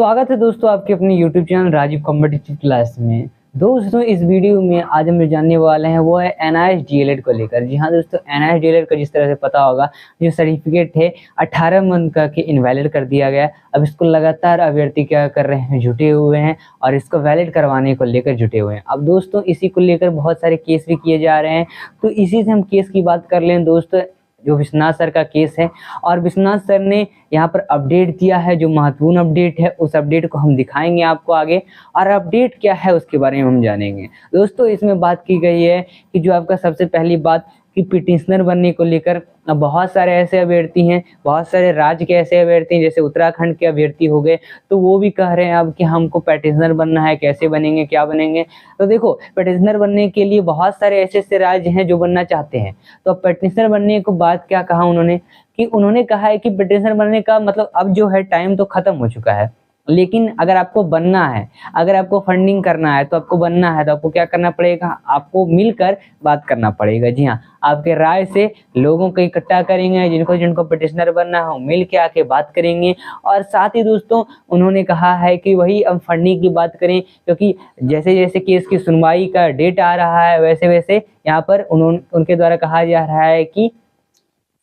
स्वागत है दोस्तों आपके अपने YouTube channel Rajiv competitive class में। दोस्तों इस वीडियो में आज हम जो जानने वाले हैं वो है एनआईएस डीएलएड को लेकर। जी हाँ दोस्तों, एनआईएस डीएलएड का जिस तरह से पता होगा, जो सर्टिफिकेट है 18 मंथ का के इनवैलिड कर दिया गया। अब इसको लगातार अभ्यर्थी क्या कर रहे हैं, जुटे हुए हैं और इसको वैलिड करवाने को लेकर जुटे हुए हैं। अब दोस्तों इसी को लेकर बहुत सारे केस भी किए जा रहे हैं, तो इसी से हम केस की बात कर लें दोस्तों। जो विश्वनाथ सर का केस है और विश्वनाथ सर ने यहाँ पर अपडेट दिया है, जो महत्वपूर्ण अपडेट है उस अपडेट को हम दिखाएंगे आपको आगे। और अपडेट क्या है उसके बारे में हम जानेंगे। दोस्तों इसमें बात की गई है कि जो आपका सबसे पहली बात कि पिटिशनर बनने को लेकर बहुत सारे ऐसे अभ्यर्थी हैं, बहुत सारे राज्य के ऐसे अभ्यर्थी हैं, जैसे उत्तराखंड के अभ्यर्थी हो गए, तो वो भी कह रहे हैं अब कि हमको पिटिशनर बनना है, कैसे बनेंगे, क्या बनेंगे। तो देखो, पिटिशनर बनने के लिए बहुत सारे ऐसे ऐसे राज्य हैं जो बनना चाहते हैं। तो पिटिशनर बनने को बाद क्या कहा उन्होंने, कि उन्होंने कहा है कि पिटिशनर बनने का मतलब अब जो है टाइम तो खत्म हो चुका है, लेकिन अगर आपको बनना है, अगर आपको फंडिंग करना है, तो आपको बनना है तो आपको क्या करना पड़ेगा, आपको मिलकर बात करना पड़ेगा। जी हाँ, आपके राय से लोगों को इकट्ठा करेंगे, जिनको जिनको पिटिशनर बनना हो मिल के आके बात करेंगे। और साथ ही दोस्तों उन्होंने कहा है कि वही अब फंडिंग की बात करें, क्योंकि जैसे जैसे केस की सुनवाई का डेट आ रहा है वैसे वैसे यहाँ पर उनके द्वारा कहा जा रहा है कि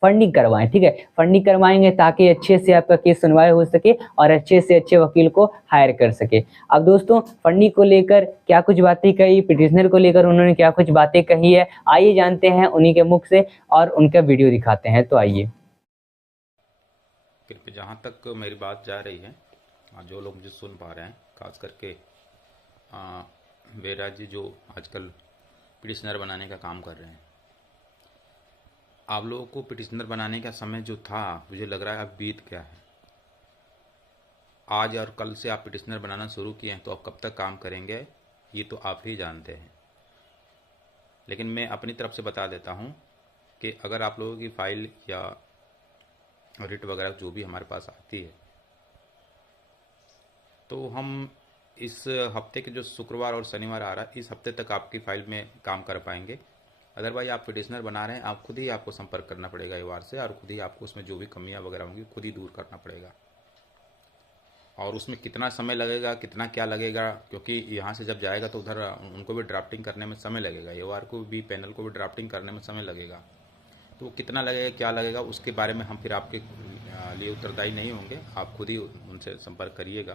फंडिंग करवाएं। ठीक है, फंडिंग करवाएंगे ताकि अच्छे से आपका केस सुनवाई हो सके और अच्छे से अच्छे वकील को हायर कर सके। अब दोस्तों फंडिंग को लेकर क्या कुछ बातें कही, पिटिशनर को लेकर उन्होंने क्या कुछ बातें कही है, आइए जानते हैं उन्हीं के मुख से और उनका वीडियो दिखाते हैं। तो आइए। कृपया जहाँ तक मेरी बात जा रही है, जो लोग मुझे सुन पा रहे हैं, खास करके वे राज्य जो आजकल पिटिशनर बनाने का काम कर रहे हैं, आप लोगों को पिटिशनर बनाने का समय जो था मुझे लग रहा है अब बीत गया है। आज और कल से आप पिटिशनर बनाना शुरू किए हैं तो आप कब तक काम करेंगे ये तो आप ही जानते हैं। लेकिन मैं अपनी तरफ से बता देता हूं कि अगर आप लोगों की फाइल या रिट वगैरह जो भी हमारे पास आती है, तो हम इस हफ्ते के जो शुक्रवार और शनिवार आ रहा है, इस हफ्ते तक आपकी फाइल में काम कर पाएंगे। अदरवाइज आप पिटिशनर बना रहे हैं, आप खुद ही आपको संपर्क करना पड़ेगा एवार से, और खुद ही आपको उसमें जो भी कमियां वगैरह होंगी खुद ही दूर करना पड़ेगा। और उसमें कितना समय लगेगा, कितना क्या लगेगा, क्योंकि यहाँ से जब जाएगा तो उधर उनको भी ड्राफ्टिंग करने में समय लगेगा, एवार को भी, पैनल को भी ड्राफ्टिंग करने में समय लगेगा। तो कितना लगेगा, क्या लगेगा, उसके बारे में हम फिर आपके लिए उत्तरदायी नहीं होंगे, आप खुद ही उनसे संपर्क करिएगा।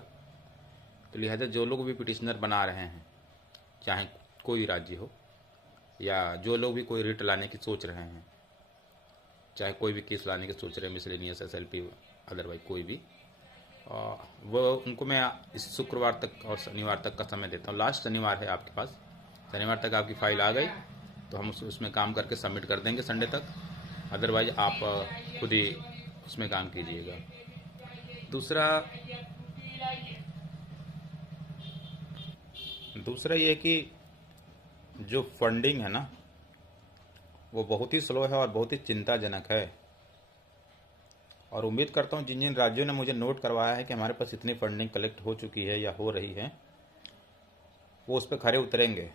तो लिहाजा जो लोग भी पिटिशनर बना रहे हैं, चाहे कोई राज्य हो, या जो लोग भी कोई रिट लाने की सोच रहे हैं, चाहे कोई भी केस लाने की सोच रहे हैं, मिसलेनियस, एसएलपी, अदरवाइज कोई भी, वो उनको मैं इस शुक्रवार तक और शनिवार तक का समय देता हूँ। लास्ट शनिवार है आपके पास, शनिवार तक आपकी फाइल आ गई तो हम उसमें काम करके सबमिट कर देंगे संडे तक। अदरवाइज आप खुद ही उसमें काम कीजिएगा। दूसरा ये कि जो फंडिंग है ना, वो बहुत ही स्लो है और बहुत ही चिंताजनक है। और उम्मीद करता हूँ जिन जिन राज्यों ने मुझे नोट करवाया है कि हमारे पास इतनी फंडिंग कलेक्ट हो चुकी है या हो रही है, वो उस पर खरे उतरेंगे।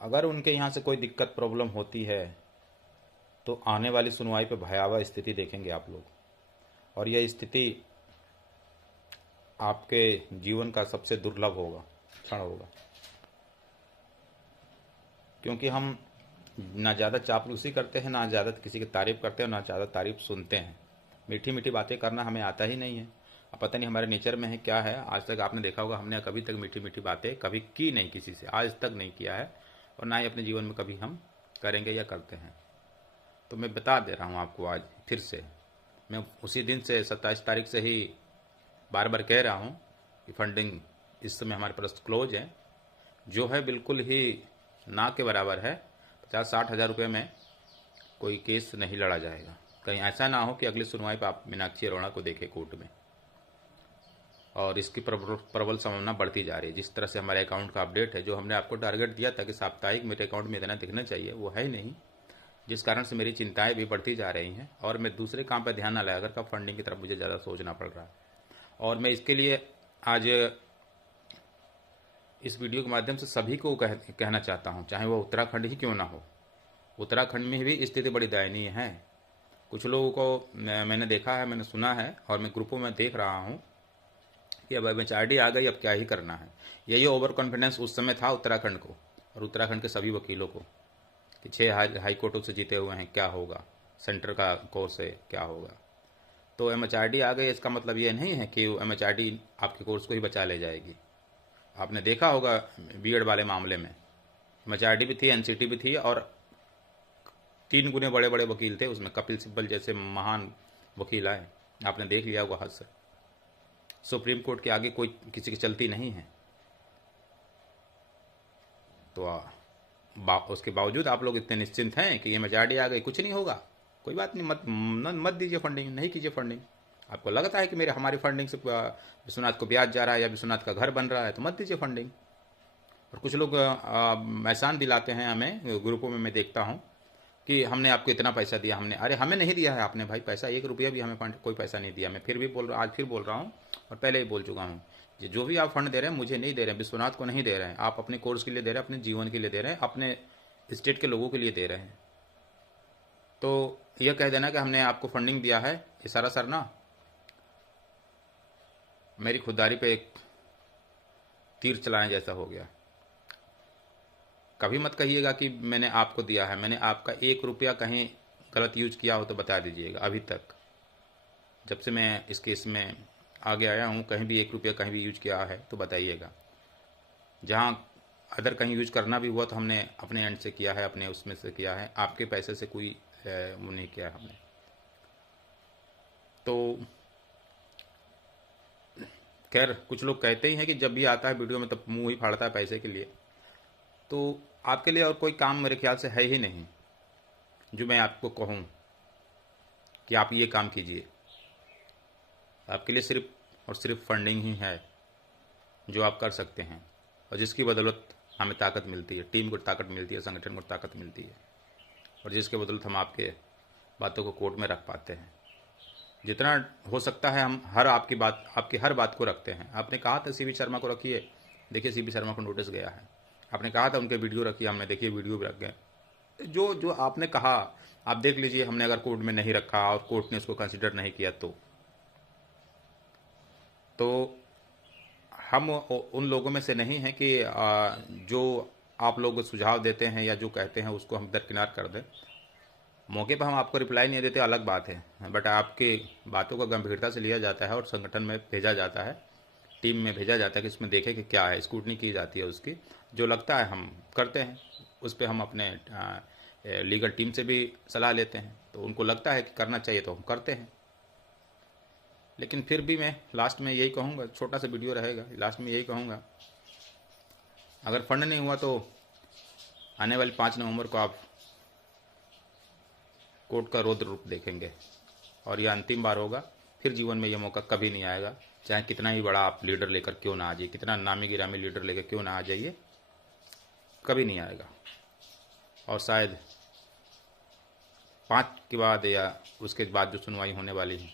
अगर उनके यहाँ से कोई दिक्कत, प्रॉब्लम होती है तो आने वाली सुनवाई पे भयावह स्थिति देखेंगे आप लोग। और यह स्थिति आपके जीवन का सबसे दुर्लभ क्षण होगा, क्योंकि हम ना ज़्यादा चापलूसी करते हैं, ना ज़्यादा किसी की तारीफ़ करते हैं, ना ज़्यादा तारीफ़ सुनते हैं। मीठी मीठी बातें करना हमें आता ही नहीं है। अब पता नहीं हमारे नेचर में है क्या है। आज तक आपने देखा होगा हमने कभी तक मीठी मीठी बातें कभी की नहीं, किसी से आज तक नहीं किया है, और ना ही अपने जीवन में कभी हम करेंगे या करते हैं। तो मैं बता दे रहा हूँ आपको आज फिर से, मैं उसी दिन से 27 तारीख से ही बार बार कह रहा हूँ कि फंडिंग इस समय हमारे पास क्लोज है, जो है बिल्कुल ही ना के बराबर है। 50-60 हज़ार रुपये में कोई केस नहीं लड़ा जाएगा। कहीं ऐसा ना हो कि अगली सुनवाई पर आप मीनाक्षी अरोड़ा को देखें कोर्ट में। और इसकी प्रबल संभावना बढ़ती जा रही है। जिस तरह से हमारे अकाउंट का अपडेट है, जो हमने आपको टारगेट दिया था कि साप्ताहिक मेरे अकाउंट में इतना दिखना चाहिए, वो है ही नहीं, जिस कारण से मेरी चिंताएं भी बढ़ती जा रही हैं और मैं दूसरे काम पर ध्यान न लगाकर का फंडिंग की तरफ मुझे ज़्यादा सोचना पड़ रहा है। और मैं इसके लिए आज इस वीडियो के माध्यम से सभी को कहना चाहता हूँ, चाहे वो उत्तराखंड ही क्यों ना हो। उत्तराखंड में भी स्थिति बड़ी दयनीय है। कुछ लोगों को मैंने देखा है, मैंने सुना है, और मैं ग्रुपों में देख रहा हूँ कि कि अब MHRD आ गई, अब क्या ही करना है। यही ओवर कॉन्फिडेंस उस समय था उत्तराखंड को और उत्तराखंड के सभी वकीलों को कि 6 हाई कोर्टों से जीते हुए हैं, क्या होगा, सेंटर का कोर्स है, क्या होगा। तो MHRD आ गई, इसका मतलब ये नहीं है कि MHRD आपके कोर्स को ही बचा ले जाएगी। आपने देखा होगा बीएड वाले मामले में MHRD भी थी, NCT भी थी और 3 गुने बड़े बड़े वकील थे उसमें। कपिल सिब्बल जैसे महान वकील आए, आपने देख लिया होगा हद से। सुप्रीम कोर्ट के आगे कोई किसी की चलती नहीं है। तो उसके बावजूद आप लोग इतने निश्चिंत हैं कि MHRD आ गई, कुछ नहीं होगा, कोई बात नहीं, मत दीजिए फंडिंग, नहीं कीजिए फंडिंग। आपको लगता है कि हमारी फंडिंग से विश्वनाथ को ब्याज जा रहा है या विश्वनाथ का घर बन रहा है, तो मत दीजिए फंडिंग। और कुछ लोग एहसान दिलाते हैं हमें, ग्रुपों में मैं देखता हूँ कि हमने आपको इतना पैसा दिया, अरे हमें नहीं दिया है आपने भाई पैसा, 1 रुपया भी हमें फंड कोई पैसा नहीं दिया। मैं फिर भी बोल रहा हूँ, आज फिर बोल रहा हूँ और पहले ही बोल चुका हूँ, जो भी आप फंड दे रहे हैं मुझे नहीं दे रहे हैं, विश्वनाथ को नहीं दे रहे हैं, आप अपने कोर्स के लिए दे रहे हैं, अपने जीवन के लिए दे रहे हैं, अपने स्टेट के लोगों के लिए दे रहे हैं। तो यह कह देना कि हमने आपको फंडिंग दिया है, ये सारा सर ना मेरी खुददारी पे एक तीर चलाने जैसा हो गया। कभी मत कहिएगा कि मैंने आपको दिया है। मैंने आपका 1 रुपया कहीं गलत यूज किया हो तो बता दीजिएगा। अभी तक जब से मैं इस केस में आगे आया हूँ, कहीं भी 1 रुपया कहीं भी यूज किया है तो बताइएगा। जहाँ अदर कहीं यूज करना भी हुआ तो हमने अपने एंड से किया है, अपने उसमें से किया है, आपके पैसे से कोई वो नहीं किया हमने। तो खैर, कुछ लोग कहते ही हैं कि जब भी आता है वीडियो में तब मुंह ही फाड़ता है पैसे के लिए। तो आपके लिए और कोई काम मेरे ख्याल से है ही नहीं जो मैं आपको कहूँ कि आप ये काम कीजिए। आपके लिए सिर्फ और सिर्फ फंडिंग ही है जो आप कर सकते हैं और जिसकी बदौलत हमें ताकत मिलती है, टीम को ताकत मिलती है, संगठन को ताकत मिलती है और जिसके बदौलत हम आपके बातों को कोर्ट में रख पाते हैं। जितना हो सकता है हम आपकी हर बात को रखते हैं। आपने कहा था CB शर्मा को रखिए, देखिए CB शर्मा को नोटिस गया है। आपने कहा था उनके वीडियो रखिए, हमने देखिए वीडियो भी रख गए। जो आपने कहा आप देख लीजिए, हमने अगर कोर्ट में नहीं रखा और कोर्ट ने उसको कंसिडर नहीं किया तो हम उन लोगों में से नहीं हैं कि जो आप लोग सुझाव देते हैं या जो कहते हैं उसको हम दरकिनार कर दें। मौके पर हम आपको रिप्लाई नहीं देते अलग बात है, बट आपके बातों को गंभीरता से लिया जाता है और संगठन में भेजा जाता है, टीम में भेजा जाता है कि इसमें देखें कि क्या है, स्क्रूटनी की जाती है उसकी। जो लगता है हम करते हैं, उस पर हम अपने लीगल टीम से भी सलाह लेते हैं। तो उनको लगता है कि करना चाहिए तो हम करते हैं। लेकिन फिर भी मैं लास्ट में यही कहूँगा, छोटा सा वीडियो रहेगा, लास्ट में यही कहूँगा, अगर फंड नहीं हुआ तो आने वाली 5 नवंबर को आप कोर्ट का रौद्र रूप देखेंगे और यह अंतिम बार होगा। फिर जीवन में यह मौका कभी नहीं आएगा, चाहे कितना ही बड़ा आप लीडर लेकर क्यों ना आ जाइए, कितना नामी गिरामी लीडर लेकर क्यों ना आ जाइए, कभी नहीं आएगा। और शायद 5 के बाद या उसके बाद जो सुनवाई होने वाली है,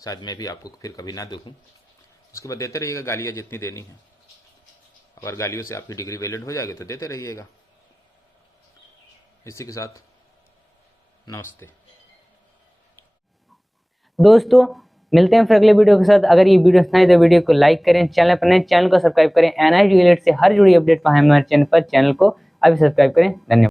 शायद मैं भी आपको फिर कभी ना देखूं। उसके बाद देते रहिएगा गालियाँ जितनी देनी है। अगर गालियों से आपकी डिग्री वैलिड हो जाएगी तो देते रहिएगा। इसी के साथ नमस्ते दोस्तों, मिलते हैं फिर अगले वीडियो के साथ। अगर ये वीडियो अच्छा है तो वीडियो को लाइक करें, चैनल पर नए चैनल को सब्सक्राइब करें। NIST रिलेटेड से हर जुड़ी अपडेट पाएं हमारे चैनल को अभी सब्सक्राइब करें। धन्यवाद।